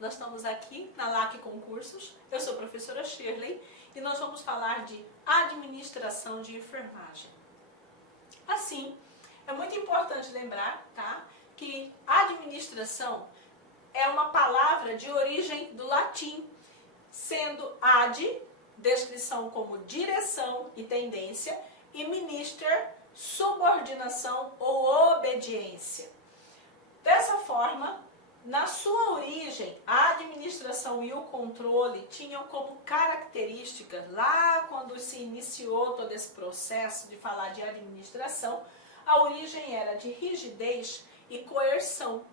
nós estamos aqui na LAC Concursos, eu sou a professora Shirley e nós vamos falar de administração de enfermagem. Assim, é muito importante lembrar, tá, que administração é uma palavra de origem do latim, sendo ad, descrição como direção e tendência, e minister, subordinação ou obediência. Dessa forma, na sua origem, a administração e o controle tinham como características, lá quando se iniciou todo esse processo de falar de administração, a origem era de rigidez e coerção.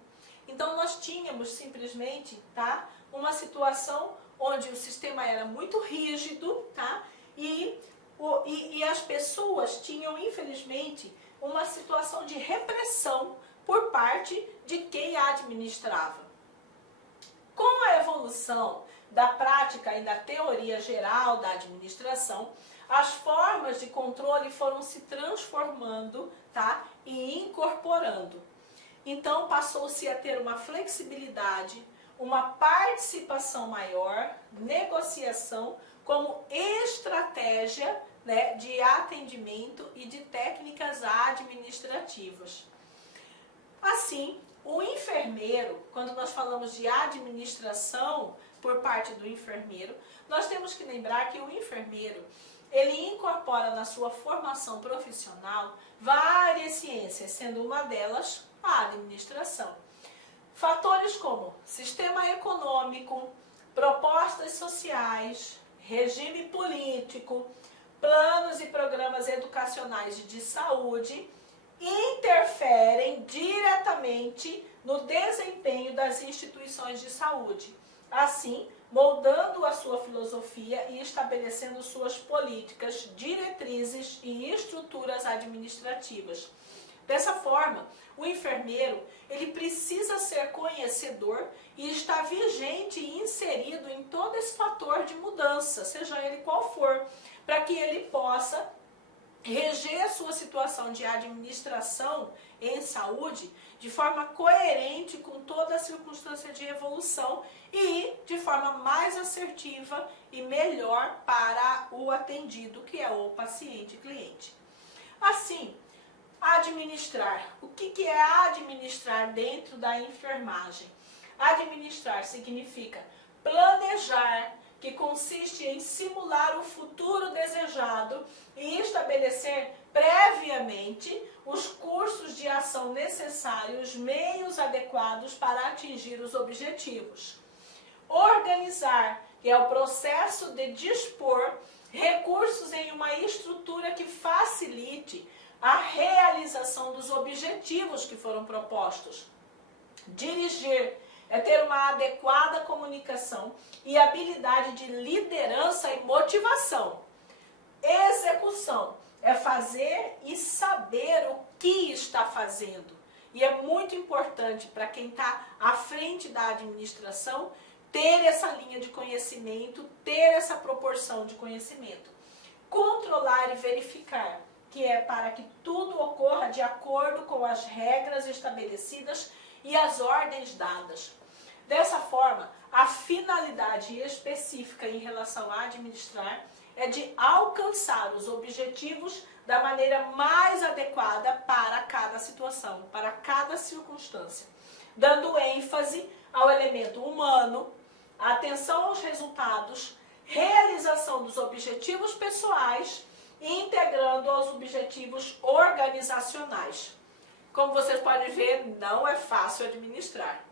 Então nós tínhamos simplesmente, tá, uma situação onde o sistema era muito rígido, tá, e as pessoas tinham, infelizmente, uma situação de repressão por parte de quem administrava. Com a evolução da prática e da teoria geral da administração, as formas de controle foram se transformando, tá, e incorporando. Então passou-se a ter uma flexibilidade, uma participação maior, negociação como estratégia, né, de atendimento e de técnicas administrativas. Assim, o enfermeiro, quando nós falamos de administração por parte do enfermeiro, nós temos que lembrar que o enfermeiro, ele incorpora na sua formação profissional várias ciências, sendo uma delas a administração. Fatores como sistema econômico, propostas sociais, regime político, planos e programas educacionais e de saúde interferem diretamente no desempenho das instituições de saúde, assim moldando a sua filosofia e estabelecendo suas políticas, diretrizes e estruturas administrativas. Dessa forma, o enfermeiro, ele precisa ser conhecedor e estar vigente e inserido em todo esse fator de mudança, seja ele qual for, para que ele possa reger a sua situação de administração em saúde de forma coerente com toda a circunstância de evolução e de forma mais assertiva e melhor para o atendido, que é o paciente-cliente. Assim, administrar. O que é administrar dentro da enfermagem? Administrar significa planejar, que consiste em simular o futuro desejado e estabelecer previamente os cursos de ação necessários, meios adequados para atingir os objetivos. Organizar, que é o processo de dispor recursos em uma estrutura que facilite a realização dos objetivos que foram propostos. Dirigir é ter uma adequada comunicação e habilidade de liderança e motivação. Execução é fazer e saber o que está fazendo. E é muito importante para quem está à frente da administração ter essa linha de conhecimento, ter essa proporção de conhecimento. Controlar e verificar, que é para que tudo ocorra de acordo com as regras estabelecidas e as ordens dadas. Dessa forma, a finalidade específica em relação a administrar é de alcançar os objetivos da maneira mais adequada para cada situação, para cada circunstância, dando ênfase ao elemento humano, atenção aos resultados, realização dos objetivos pessoais e integrando aos objetivos organizacionais. Como vocês podem ver, não é fácil administrar.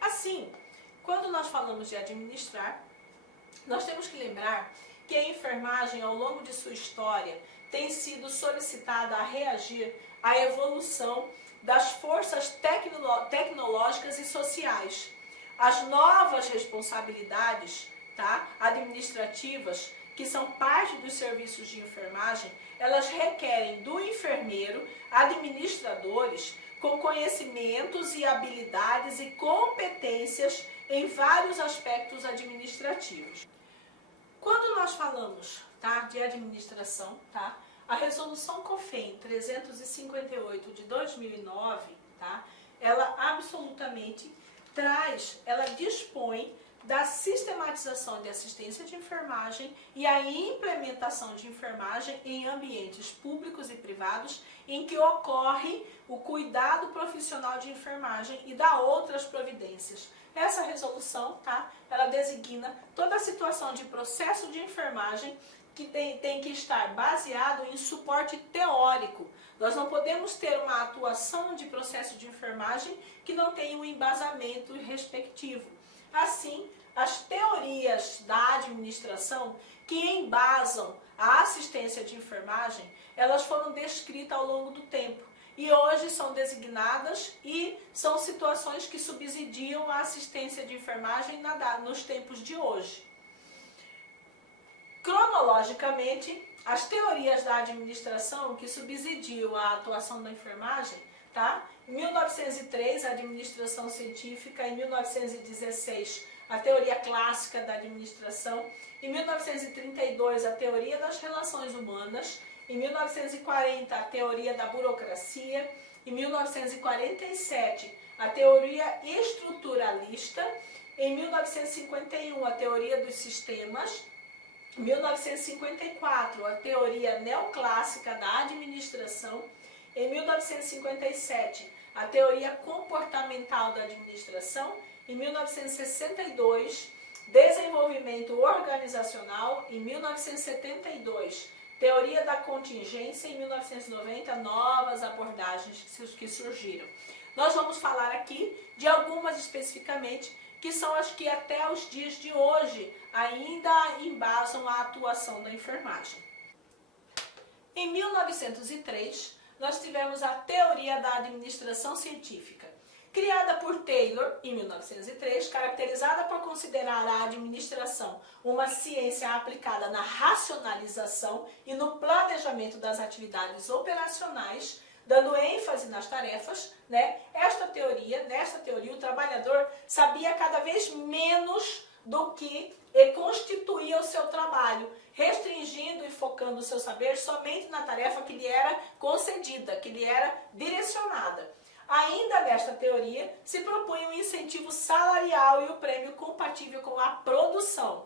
Assim, quando nós falamos de administrar, nós temos que lembrar que a enfermagem, ao longo de sua história, tem sido solicitada a reagir à evolução das forças tecnológicas e sociais. As novas responsabilidades, tá, administrativas, que são parte dos serviços de enfermagem, elas requerem do enfermeiro administradores com conhecimentos e habilidades e competências em vários aspectos administrativos. Quando nós falamos, tá, de administração, tá, a resolução COFEM 358 de 2009, tá, ela absolutamente ela dispõe da sistematização de assistência de enfermagem e a implementação de enfermagem em ambientes públicos e privados em que ocorre o cuidado profissional de enfermagem e dá outras providências. Essa resolução, tá? Ela designa toda a situação de processo de enfermagem que tem que estar baseado em suporte teórico. Nós não podemos ter uma atuação de processo de enfermagem que não tenha um embasamento respectivo. Assim, as teorias da administração que embasam a assistência de enfermagem, elas foram descritas ao longo do tempo e hoje são designadas e são situações que subsidiam a assistência de enfermagem nos tempos de hoje. Cronologicamente, as teorias da administração que subsidiam a atuação da enfermagem, tá? Em 1903, a administração científica, em 1916, a teoria clássica da administração, em 1932, a teoria das relações humanas, em 1940, a teoria da burocracia, em 1947, a teoria estruturalista, em 1951, a teoria dos sistemas, em 1954, a teoria neoclássica da administração, em 1957, a teoria comportamental da administração, em 1962, desenvolvimento organizacional, em 1972, teoria da contingência, em 1990, novas abordagens que surgiram. Nós vamos falar aqui de algumas especificamente, que são as que até os dias de hoje ainda embasam a atuação da enfermagem. Em 1903, nós tivemos a teoria da administração científica, criada por Taylor em 1903, caracterizada por considerar a administração uma ciência aplicada na racionalização e no planejamento das atividades operacionais, dando ênfase nas tarefas, né? Nesta teoria, o trabalhador sabia cada vez menos do que constituía o seu trabalho, restringindo e focando o seu saber somente na tarefa que lhe era concedida, que lhe era direcionada. Ainda nesta teoria, se propunha um incentivo salarial e o prêmio compatível com a produção.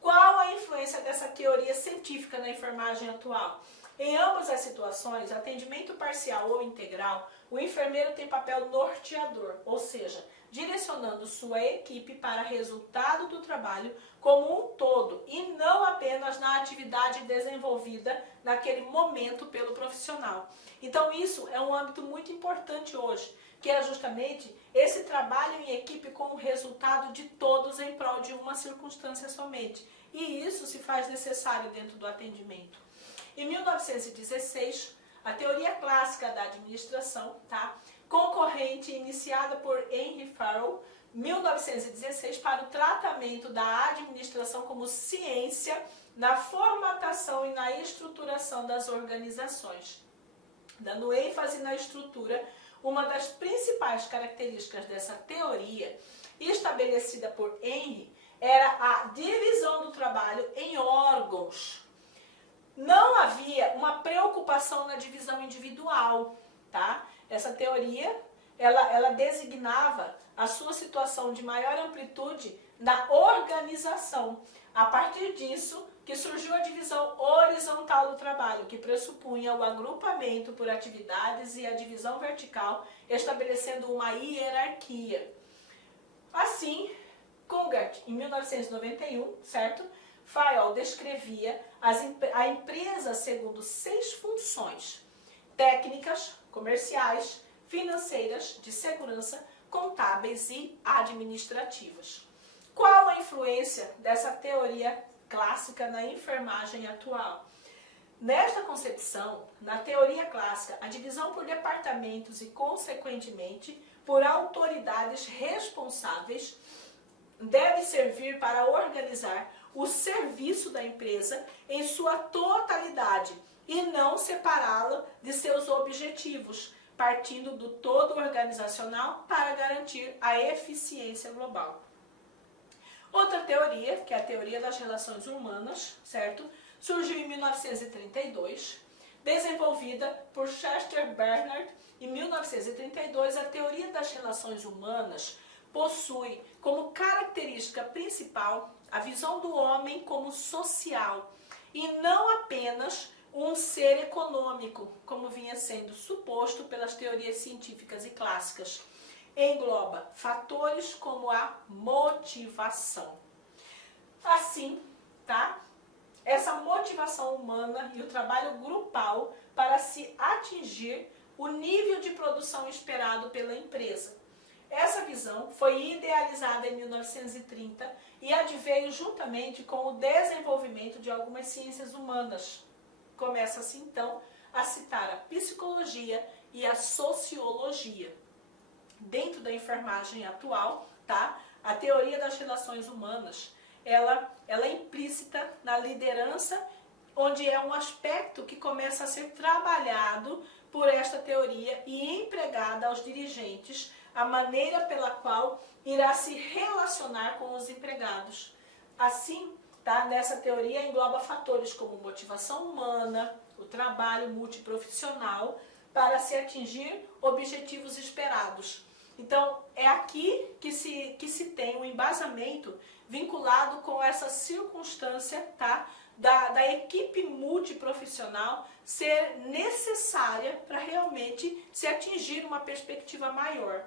Qual a influência dessa teoria científica na enfermagem atual? Em ambas as situações, atendimento parcial ou integral, o enfermeiro tem papel norteador, ou seja, direcionando sua equipe para resultado do trabalho como um todo e não apenas na atividade desenvolvida naquele momento pelo profissional. Então isso é um âmbito muito importante hoje, que é justamente esse trabalho em equipe com o resultado de todos em prol de uma circunstância somente. E isso se faz necessário dentro do atendimento. Em 1916, a teoria clássica da administração, tá? Concorrente iniciada por Henry Farrell, 1916, para o tratamento da administração como ciência na formatação e na estruturação das organizações. Dando ênfase na estrutura, uma das principais características dessa teoria, estabelecida por Henry, era a divisão do trabalho em órgãos. Não havia uma preocupação na divisão individual, tá? Essa teoria, ela designava a sua situação de maior amplitude na organização. A partir disso, que surgiu a divisão horizontal do trabalho, que pressupunha o agrupamento por atividades e a divisão vertical, estabelecendo uma hierarquia. Assim, Kungert, em 1991, certo? Farrell descrevia a empresa segundo 6 funções: técnicas, comerciais, financeiras, de segurança, contábeis e administrativas. Qual a influência dessa teoria clássica na enfermagem atual? Nesta concepção, na teoria clássica, a divisão por departamentos e, consequentemente, por autoridades responsáveis deve servir para organizar o serviço da empresa em sua totalidade e não separá-la de seus objetivos, partindo do todo organizacional para garantir a eficiência global. Outra teoria, que é a teoria das relações humanas, certo? Surgiu em 1932, desenvolvida por Chester Bernard. Em 1932, a teoria das relações humanas possui como característica principal a visão do homem como social e não apenas um ser econômico, como vinha sendo suposto pelas teorias científicas e clássicas. Engloba fatores como a motivação. Assim, tá? Essa motivação humana e o trabalho grupal para se atingir o nível de produção esperado pela empresa. Essa visão foi idealizada em 1930 e adveio juntamente com o desenvolvimento de algumas ciências humanas. Começa-se então a citar a psicologia e a sociologia. Dentro da enfermagem atual, tá? A teoria das relações humanas, ela é implícita na liderança, onde é um aspecto que começa a ser trabalhado por esta teoria e empregada aos dirigentes, a maneira pela qual irá se relacionar com os empregados. Assim, tá? Nessa teoria engloba fatores como motivação humana, o trabalho multiprofissional para se atingir objetivos esperados. Então, é aqui que se tem um embasamento vinculado com essa circunstância, tá? Da equipe multiprofissional ser necessária para realmente se atingir uma perspectiva maior.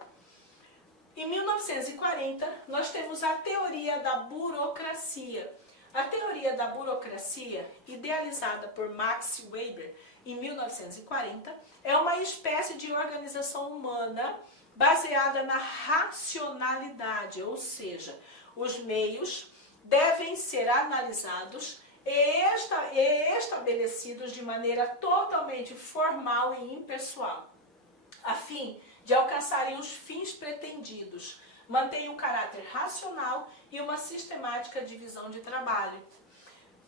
Em 1940, nós temos a teoria da burocracia. A teoria da burocracia, idealizada por Max Weber em 1940, é uma espécie de organização humana baseada na racionalidade, ou seja, os meios devem ser analisados e estabelecidos de maneira totalmente formal e impessoal, a fim de alcançarem os fins pretendidos, mantém um caráter racional e uma sistemática divisão de trabalho.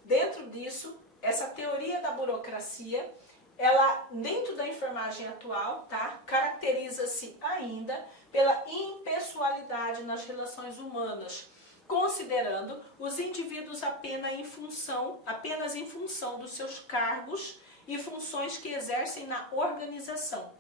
Dentro disso, essa teoria da burocracia, ela, dentro da enfermagem atual, tá, caracteriza-se ainda pela impessoalidade nas relações humanas, considerando os indivíduos apenas em função dos seus cargos e funções que exercem na organização.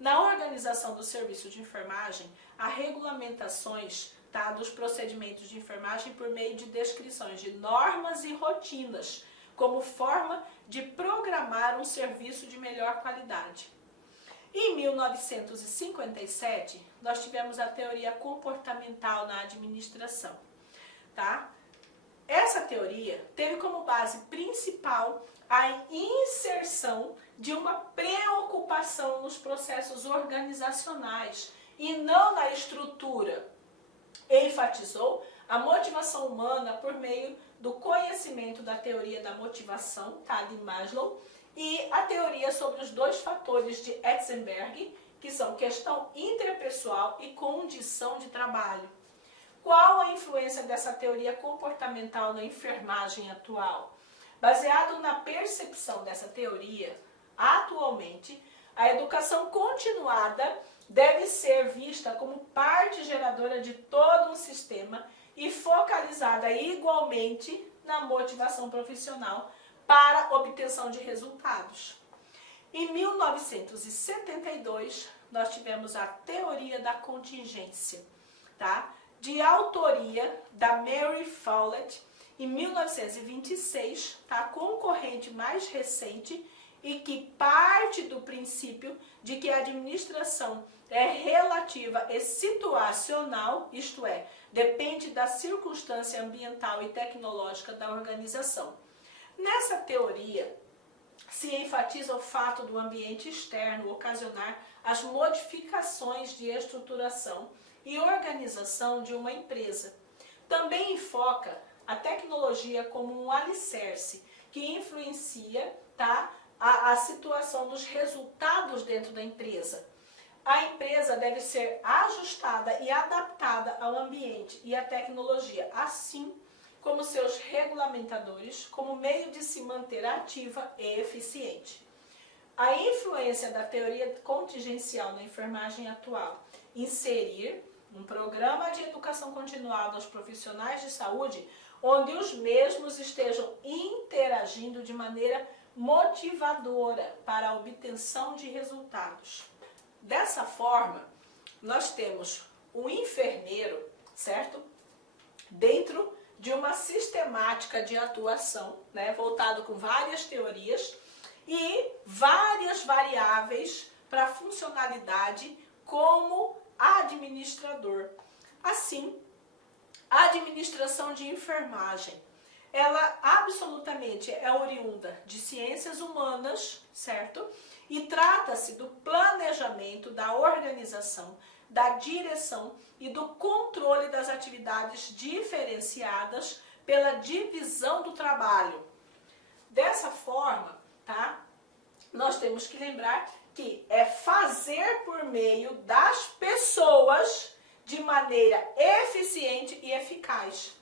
Na organização do serviço de enfermagem, há regulamentações, tá, dos procedimentos de enfermagem por meio de descrições de normas e rotinas, como forma de programar um serviço de melhor qualidade. Em 1957, nós tivemos a teoria comportamental na administração. Tá? Essa teoria teve como base principal a inserção de uma preocupação nos processos organizacionais e não na estrutura. Enfatizou a motivação humana por meio do conhecimento da teoria da motivação, tá, de Maslow, e a teoria sobre os dois fatores de Eisenberg, que são questão interpessoal e condição de trabalho. Qual a influência dessa teoria comportamental na enfermagem atual? Baseado na percepção dessa teoria, atualmente, a educação continuada deve ser vista como parte geradora de todo um sistema e focalizada igualmente na motivação profissional para obtenção de resultados. Em 1972, nós tivemos a teoria da contingência, tá? De autoria da Mary Follett, em 1926, tá? Concorrente mais recente, e que parte do princípio de que a administração é relativa e situacional, isto é, depende da circunstância ambiental e tecnológica da organização. Nessa teoria, se enfatiza o fato do ambiente externo ocasionar as modificações de estruturação e organização de uma empresa. Também enfoca a tecnologia como um alicerce que influencia, tá, a situação dos resultados dentro da empresa. A empresa deve ser ajustada e adaptada ao ambiente e à tecnologia, assim como seus regulamentadores, como meio de se manter ativa e eficiente. A influência da teoria contingencial na enfermagem atual, inserir um programa de educação continuada aos profissionais de saúde, onde os mesmos estejam interagindo de maneira motivadora para a obtenção de resultados. Dessa forma, nós temos o enfermeiro, certo? Dentro de uma sistemática de atuação, né, voltado com várias teorias e várias variáveis para a funcionalidade como administrador. Assim, a administração de enfermagem, ela absolutamente é oriunda de ciências humanas, certo? E trata-se do planejamento, da organização, da direção e do controle das atividades diferenciadas pela divisão do trabalho. Dessa forma, tá? Nós temos que lembrar que é fazer por meio das pessoas de maneira eficiente e eficaz.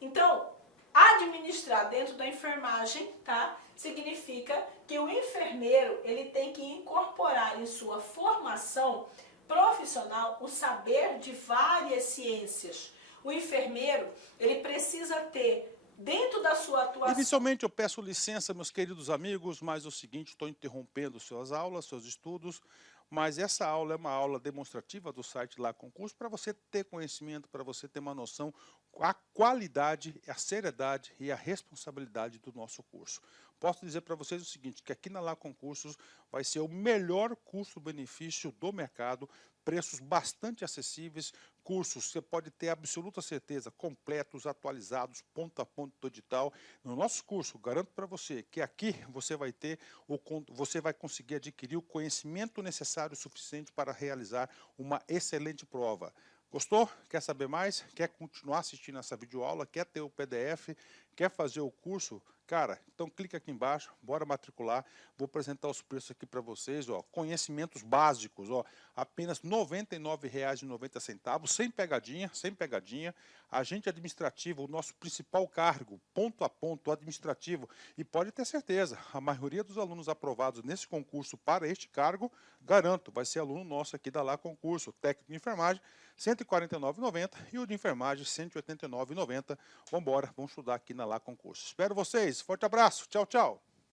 Então, administrar dentro da enfermagem, tá? Significa que o enfermeiro, ele tem que incorporar em sua formação profissional o saber de várias ciências. O enfermeiro, ele precisa ter dentro da sua atuação... Inicialmente eu peço licença, meus queridos amigos, mas é o seguinte, estou interrompendo suas aulas, seus estudos, mas essa aula é uma aula demonstrativa do site Lá Concurso para você ter conhecimento, para você ter uma noção, a qualidade, a seriedade e a responsabilidade do nosso curso. Posso dizer para vocês o seguinte, que aqui na Lá Concursos vai ser o melhor custo-benefício do mercado, preços bastante acessíveis, cursos, você pode ter absoluta certeza, completos, atualizados, ponto a ponto do edital. No nosso curso, garanto para você que aqui você vai conseguir adquirir o conhecimento necessário suficiente para realizar uma excelente prova. Gostou? Quer saber mais? Quer continuar assistindo essa videoaula? Quer ter o PDF? Quer fazer o curso? Cara, então clica aqui embaixo, bora matricular. Vou apresentar os preços aqui para vocês, ó. Conhecimentos básicos, ó, apenas R$ 99,90, sem pegadinha, sem pegadinha. Agente administrativo, o nosso principal cargo, ponto a ponto administrativo. E pode ter certeza, a maioria dos alunos aprovados nesse concurso para este cargo, garanto, vai ser aluno nosso aqui da Lá Concurso, técnico de enfermagem, R$ 149,90 e o de enfermagem, R$ 189,90. Vamos embora, vamos estudar aqui na Lá Concurso. Espero vocês, forte abraço, tchau, tchau.